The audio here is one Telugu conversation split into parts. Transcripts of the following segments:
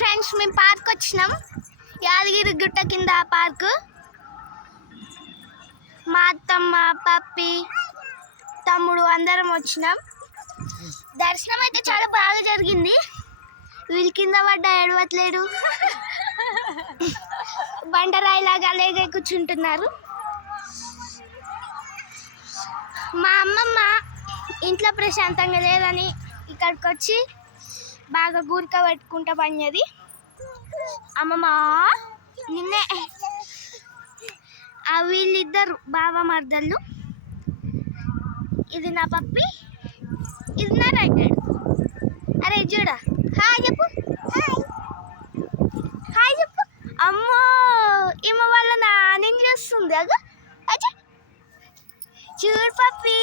ఫ్రెండ్స్ మేము పార్క్ వచ్చినాం, యాదగిరి గుట్ట కింద పార్క్. మా అత్తమ్మ, పప్పి, తమ్ముడు అందరం వచ్చినాం. దర్శనం అయితే చాలా బాగా జరిగింది. వీళ్ళ కింద పడ్డ ఏడవట్లేడు, బండరాయిలాగా అలాగే కూర్చుంటున్నారు. మా అమ్మమ్మ ఇంట్లో ప్రశాంతంగా లేదని ఇక్కడికి వచ్చి బాగా గూరిక పెట్టుకుంటా పనిది. అమ్మమ్మ నిన్నే వీళ్ళిద్దరు బావ మర్దళ్ళు. ఇది నా పప్పి, ఇది నా రైట్. అరే చూడ హాయ్ చెప్పు, హాయ్ చెప్పు. అమ్మో ఈమె వల్ల నానేం చేస్తుంది. అగ చూడు పప్పి,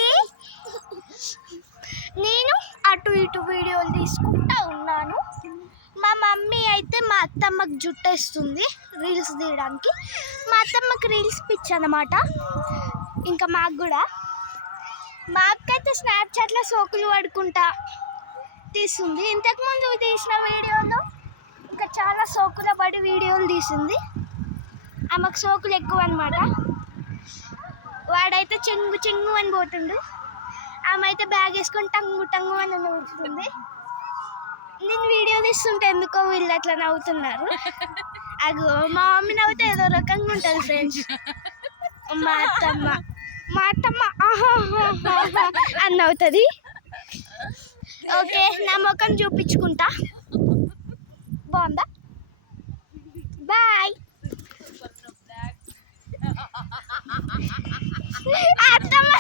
నేను అటు ఇటు వీడియోలు తీసుకుంటా ఉన్నాను. మా మమ్మీ అయితే మా అత్తమ్మకి జుట్టేస్తుంది రీల్స్ తీయడానికి. మా అత్తమ్మకి రీల్స్ పిచ్చి అన్నమాట. ఇంకా మాకు కూడా, మా అక్క అయితే స్నాప్చాట్లో సోకులు పడుకుంటా తీస్తుంది. ఇంతకుముందు తీసిన వీడియోలో ఇంకా చాలా సోకుల పడి వీడియోలు తీసింది. ఆమెకు సోకులు ఎక్కువ అనమాట. వాడైతే చెంగు చెంగు అని పోతుండు, ఆమె అయితే బ్యాగ్ వేసుకొని టంగు టంగు అని నవ్వుతుంది. నేను వీడియో తీస్తుంటే ఎందుకో వీళ్ళు అట్లా నవ్వుతున్నారు. అగో మా మమ్మీ నవ్వుతే ఏదో రకంగా ఉంటుంది ఫ్రెండ్స్. మా అత్తమ్మ అని నవ్వుతుంది. ఓకే, నా ముఖం చూపించుకుంటా. బాగుందా? బాయ్. అత్తమ్మ